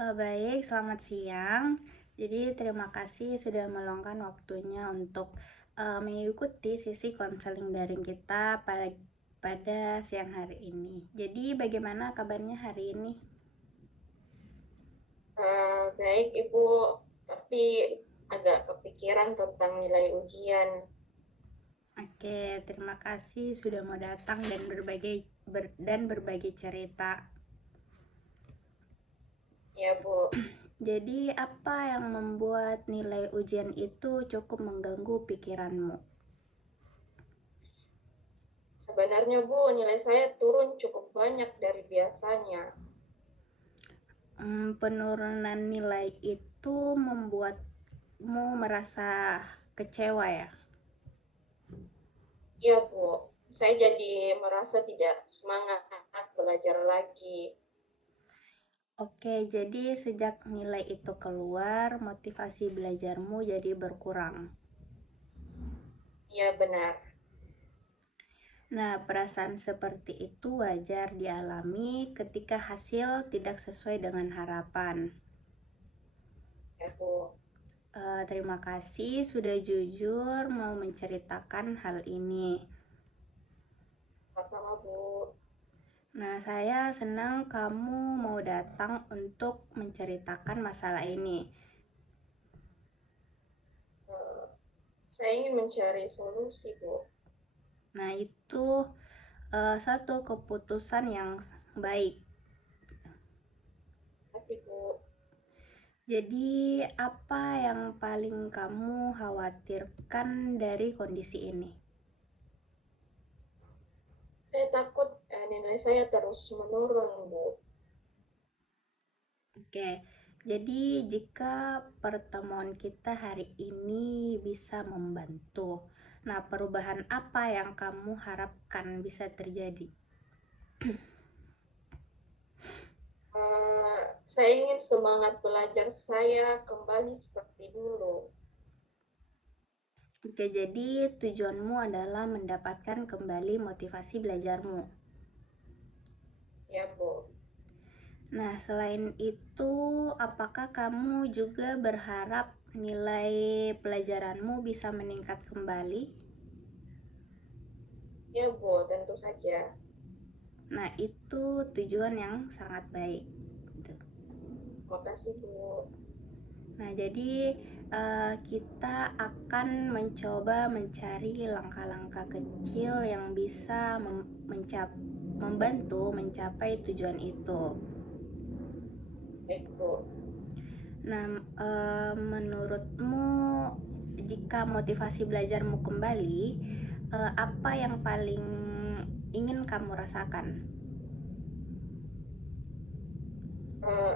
Baik, selamat siang. Jadi terima kasih sudah meluangkan waktunya untuk mengikuti sesi konseling daring kita pada siang hari ini. Jadi bagaimana kabarnya hari ini? Baik, Ibu, tapi agak kepikiran tentang nilai ujian. Oke, terima kasih sudah mau datang dan berbagi cerita. Ya, Bu. Jadi apa yang membuat nilai ujian itu cukup mengganggu pikiranmu? Sebenarnya, Bu, nilai saya turun cukup banyak dari biasanya. Penurunan nilai itu membuatmu merasa kecewa ya? Ya, Bu. Saya jadi merasa tidak semangat belajar lagi. Oke, jadi sejak nilai itu keluar, motivasi belajarmu jadi berkurang. Ya, benar. Nah, perasaan seperti itu wajar dialami ketika hasil tidak sesuai dengan harapan. Ya, Bu. Terima kasih sudah jujur mau menceritakan hal ini. Sama-sama, Bu. Nah, saya senang kamu mau datang untuk menceritakan masalah ini. Eh, saya ingin mencari solusi, Bu. Nah, itu satu keputusan yang baik. Terima kasih, Bu. Jadi, apa yang paling kamu khawatirkan dari kondisi ini? Saya takut nilai saya terus menurun, Bu. Oke, jadi jika pertemuan kita hari ini bisa membantu, nah perubahan apa yang kamu harapkan bisa terjadi? Saya ingin semangat belajar saya kembali seperti dulu. Oke, jadi tujuanmu adalah mendapatkan kembali motivasi belajarmu. Ya, Bu. Nah, selain itu, apakah kamu juga berharap nilai pelajaranmu bisa meningkat kembali? Ya, Bu, tentu saja. Nah, itu tujuan yang sangat baik. Terima kasih, Bu. Nah, jadi kita akan mencoba mencari langkah-langkah kecil yang bisa membantu mencapai tujuan itu. Baik, Bu. Nah, menurutmu jika motivasi belajarmu kembali, apa yang paling ingin kamu rasakan? Eh,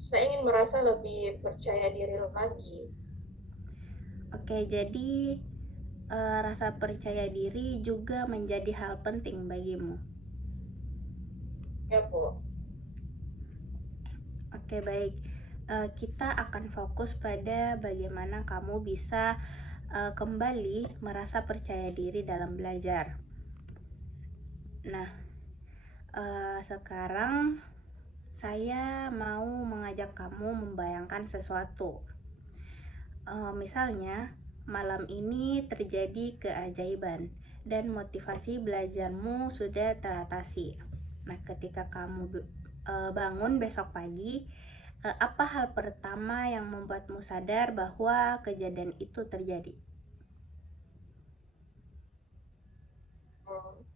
saya ingin merasa lebih percaya diri lagi. Oke, jadi rasa percaya diri juga menjadi hal penting bagimu. Ya, Bu. Oke, baik. Kita akan fokus pada bagaimana kamu bisa kembali merasa percaya diri dalam belajar. Nah, sekarang saya mau mengajak kamu membayangkan sesuatu. Misalnya, malam ini terjadi keajaiban dan motivasi belajarmu sudah teratasi. Nah, ketika kamu bangun besok pagi, apa hal pertama yang membuatmu sadar bahwa kejadian itu terjadi? Hmm,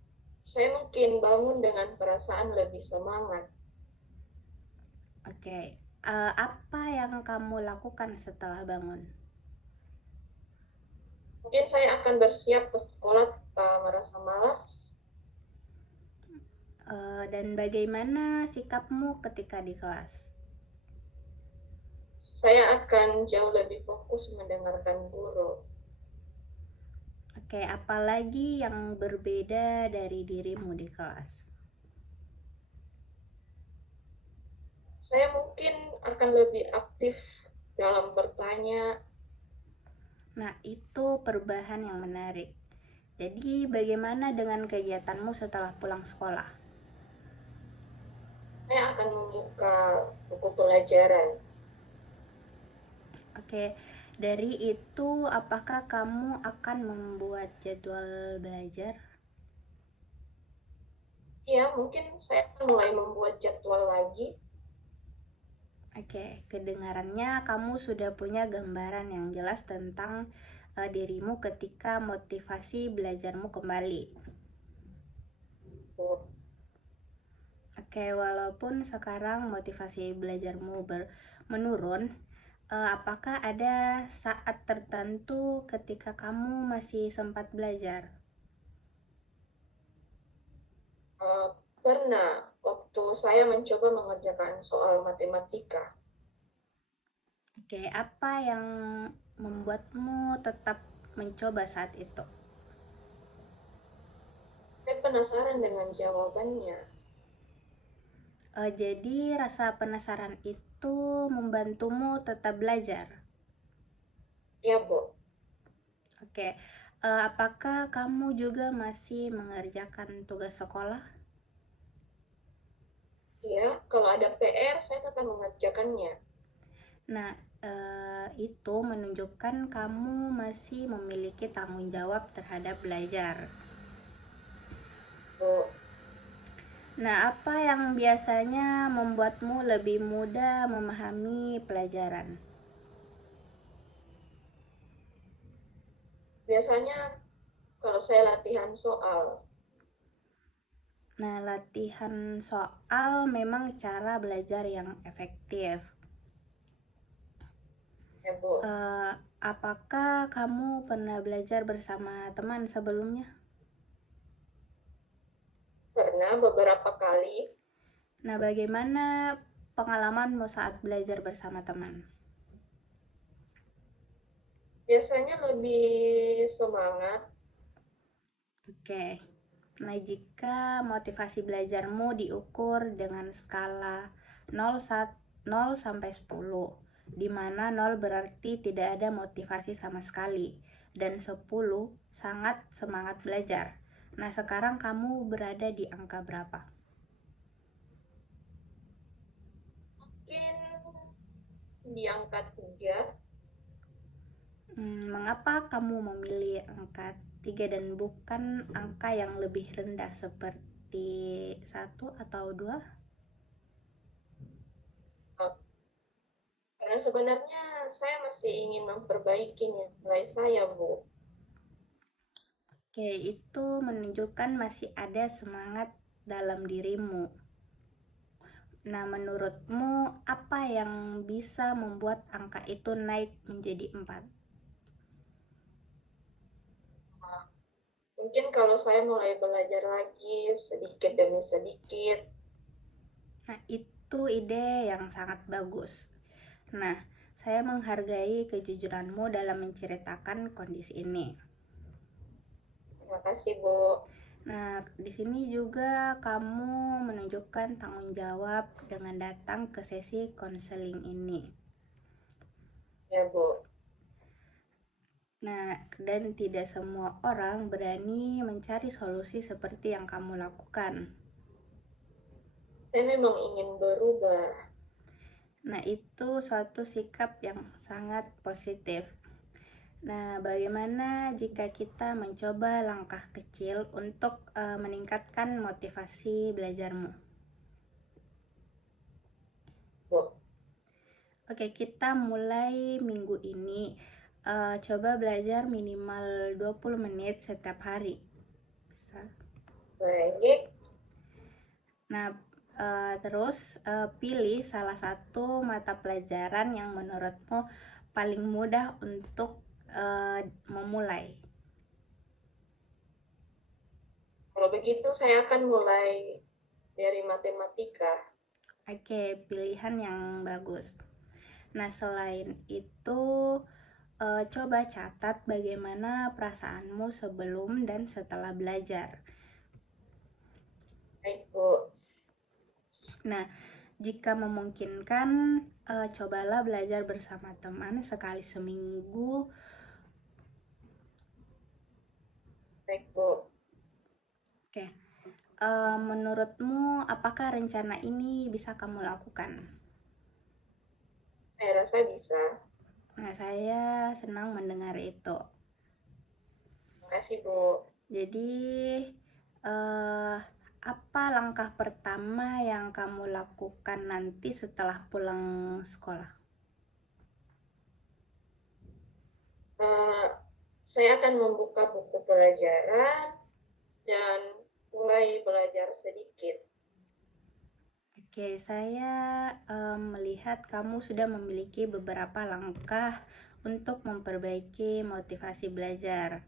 saya mungkin bangun dengan perasaan lebih semangat. Oke, apa yang kamu lakukan setelah bangun? Mungkin saya akan bersiap ke sekolah tanpa merasa malas. Dan bagaimana sikapmu ketika di kelas? Saya akan jauh lebih fokus mendengarkan guru. Oke, apalagi yang berbeda dari dirimu di kelas? Saya mungkin akan lebih aktif dalam bertanya. Nah, itu perubahan yang menarik. Jadi, bagaimana dengan kegiatanmu setelah pulang sekolah? Saya akan membuka buku pelajaran. Oke, dari itu apakah kamu akan membuat jadwal belajar? Ya, mungkin saya akan mulai membuat jadwal lagi. Oke, kedengarannya kamu sudah punya gambaran yang jelas tentang dirimu ketika motivasi belajarmu kembali. Bu. Oke, walaupun sekarang motivasi belajarmu menurun, apakah ada saat tertentu ketika kamu masih sempat belajar? Eh, Pernah waktu saya mencoba mengerjakan soal matematika. Oke, apa yang membuatmu tetap mencoba saat itu? Saya penasaran dengan jawabannya. Jadi rasa penasaran itu membantumu tetap belajar. Ya, Bu. Oke, apakah kamu juga masih mengerjakan tugas sekolah? Ya, kalau ada PR, saya tetap mengerjakannya. Nah, itu menunjukkan kamu masih memiliki tanggung jawab terhadap belajar. Bu. Nah, apa yang biasanya membuatmu lebih mudah memahami pelajaran? Biasanya kalau saya latihan soal, Nah, latihan soal memang cara belajar yang efektif. ya, Bu. Eh, apakah kamu pernah belajar bersama teman sebelumnya? Pernah beberapa kali. Nah, bagaimana pengalamanmu saat belajar bersama teman? Biasanya lebih semangat. Oke. Nah, jika motivasi belajarmu diukur dengan skala 0 sampai 10, di mana 0 berarti tidak ada motivasi sama sekali dan 10 sangat semangat belajar. Nah, sekarang kamu berada di angka berapa? Mungkin di angka 3. Mengapa kamu memilih angka 3 dan bukan angka yang lebih rendah seperti 1 atau 2? Karena sebenarnya saya masih ingin memperbaiki nilai saya, Bu. Oke, itu menunjukkan masih ada semangat dalam dirimu. Nah, menurutmu apa yang bisa membuat angka itu naik menjadi 4? Mungkin kalau saya mulai belajar lagi sedikit demi sedikit. Nah, itu ide yang sangat bagus. Nah, saya menghargai kejujuranmu dalam menceritakan kondisi ini. Terima kasih, Bu. Nah, di sini juga kamu menunjukkan tanggung jawab dengan datang ke sesi konseling ini. Ya, Bu. Nah, dan tidak semua orang berani mencari solusi seperti yang kamu lakukan. Saya memang ingin berubah. Nah, itu suatu sikap yang sangat positif. Nah, bagaimana jika kita mencoba langkah kecil untuk meningkatkan motivasi belajarmu? Bu. Oke, kita mulai minggu ini. Coba belajar minimal 20 menit setiap hari. Bisa. Baik. Nah, terus pilih salah satu mata pelajaran yang menurutmu paling mudah untuk memulai. Kalau begitu saya akan mulai dari matematika. Oke, pilihan yang bagus. Nah, selain itu, coba catat bagaimana perasaanmu sebelum dan setelah belajar. Baik, Bu. Nah, jika memungkinkan, cobalah belajar bersama teman sekali seminggu. Baik, Bu. Oke, menurutmu apakah rencana ini bisa kamu lakukan? Saya rasa bisa. Nah, saya senang mendengar itu. Terima kasih, Bu. Jadi, apa langkah pertama yang kamu lakukan nanti setelah pulang sekolah? Saya akan membuka buku pelajaran dan mulai belajar sedikit. Oke, saya melihat kamu sudah memiliki beberapa langkah untuk memperbaiki motivasi belajar.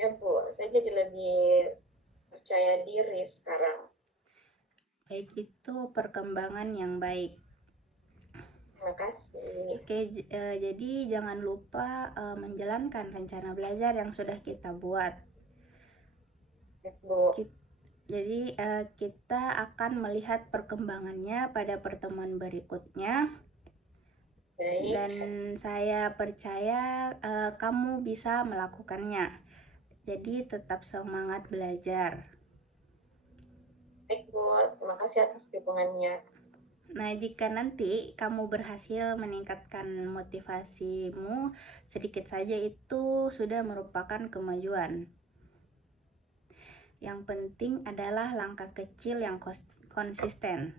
Ya, Bu, saya jadi lebih percaya diri sekarang. Baik, itu perkembangan yang baik. Terima kasih. Oke, jadi jangan lupa menjalankan rencana belajar yang sudah kita buat. Ya, Bu. Jadi kita akan melihat perkembangannya pada pertemuan berikutnya. Baik. Dan saya percaya kamu bisa melakukannya. Jadi tetap semangat belajar. Baik, Bu. Terima kasih atas dukungannya. Nah, jika nanti kamu berhasil meningkatkan motivasimu, sedikit saja itu sudah merupakan kemajuan. Yang penting adalah langkah kecil yang konsisten.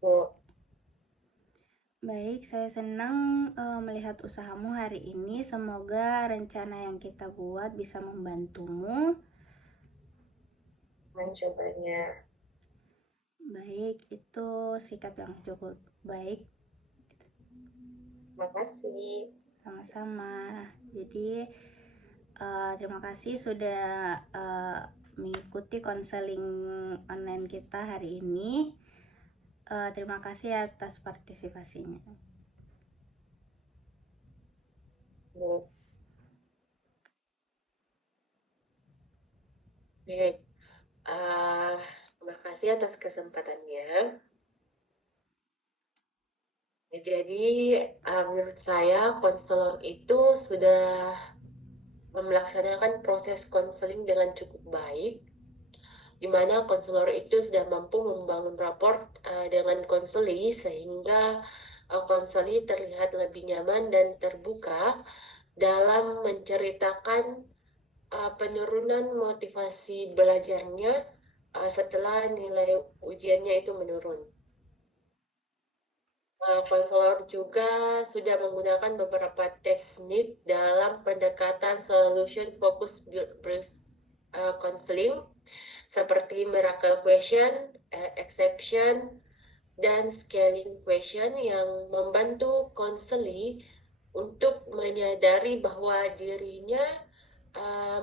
Bu. Baik, saya senang melihat usahamu hari ini. Semoga rencana yang kita buat bisa membantumu. Mencobanya. Baik, itu sikap yang cukup baik. Terima kasih. Sama-sama. Jadi terima kasih sudah mengikuti konseling online kita hari ini. Terima kasih atas partisipasinya. Bu. Baik. Terima kasih atas kesempatannya. Jadi, menurut saya konselor itu sudah melaksanakan proses konseling dengan cukup baik, di mana konselor itu sudah mampu membangun raport dengan konseli sehingga konseli terlihat lebih nyaman dan terbuka dalam menceritakan penurunan motivasi belajarnya setelah nilai ujiannya itu menurun. Konselor juga sudah menggunakan beberapa teknik dalam pendekatan solution focus brief counseling seperti miracle question, exception, dan scaling question yang membantu konseli untuk menyadari bahwa dirinya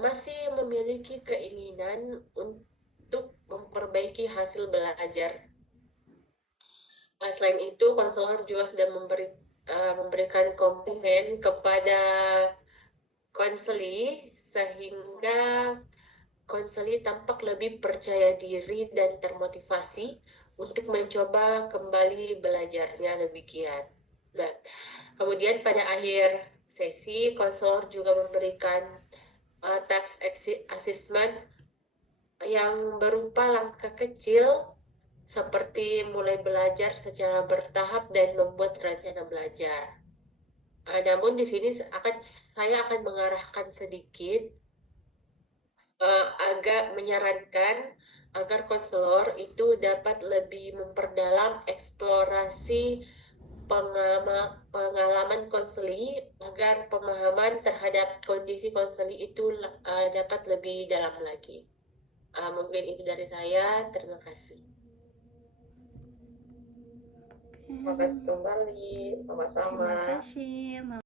masih memiliki keinginan untuk memperbaiki hasil belajar. Selain itu, konselor juga sudah memberikan komplimen kepada konseli sehingga konseli tampak lebih percaya diri dan termotivasi untuk mencoba kembali belajarnya lebih giat. Nah, kemudian pada akhir sesi, konselor juga memberikan task assessment yang berupa langkah kecil seperti mulai belajar secara bertahap dan membuat rencana belajar. Namun di sini saya akan mengarahkan sedikit agak menyarankan agar konselor itu dapat lebih memperdalam eksplorasi pengalaman konseli agar pemahaman terhadap kondisi konseli itu dapat lebih dalam lagi. Mungkin itu dari saya. Terima kasih. Terima kasih kembali. Sama-sama. Terima kasih.